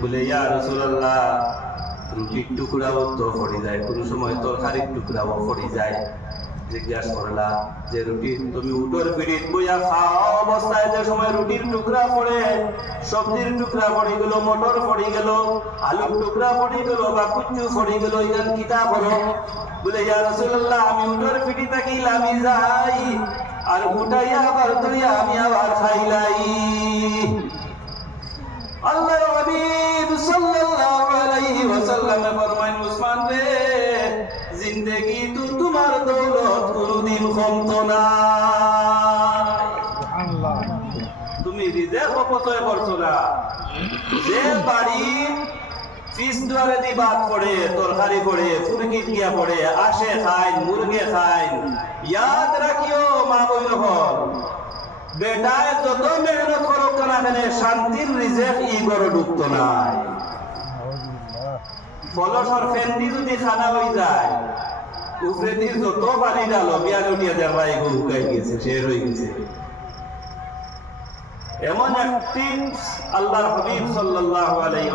বলে ইয়া রাসূলুল্লাহ রুটির টুকরাও তো পড়ে যায়, কোন সময় তরকারির টুকরাও পড়ে যায়। জিজ্ঞাসা করলা যে রুটি তুমি উটোর পিড়িত বইয়া খাওয়া অবস্থায় যে সময় রুটির টুকরা পড়ে, সবজির টুকরা পড়ে গেল, মটর পড়ে গেল, আলুর টুকরা পড়ে গেল বা কুচু পড়ে গেল, এখান কিতা করো? বলে ইয়া রাসূলুল্লাহ আমি উটোর পিড়ি থাকি লামি যাই আর উঠাইয়া আবার ধরিয়া আমি আবার খাইলাই। আল্লাহর হাবিব সাল্লাল্লাহু আলাইহি ওয়াসাল্লাম ফরমায় উসমান রে জিন্দেগি তো তোমার দৌলত কোনদিন কমতো না, সুবহানাল্লাহ। তুমি রিজিক অপচয় করছো না। যে বাড়ি ফিস দুয়ারে দি ভাত পড়ে, তরকারি পড়ে, ফুরকি দিয়া পড়ে, আসে খায়, মুরগে খায়, ইয়াদ রাখিও মা বইন হল বেটায় যত মেহনত করো না কেন শান্তির রিজিক ই গড়ে ঢুকতো না। ফলসর ফেন্দি যদি খানা হয়ে যায়, উপরে দিয়ে যত পানি ডালো বিয়া উঠিয়া দেখবা এগুলো হুকাই গেছে, শের হয়ে গেছে। এমন একটি আল্লাহর হাবিব সাল্লাল্লাহু আলাইহি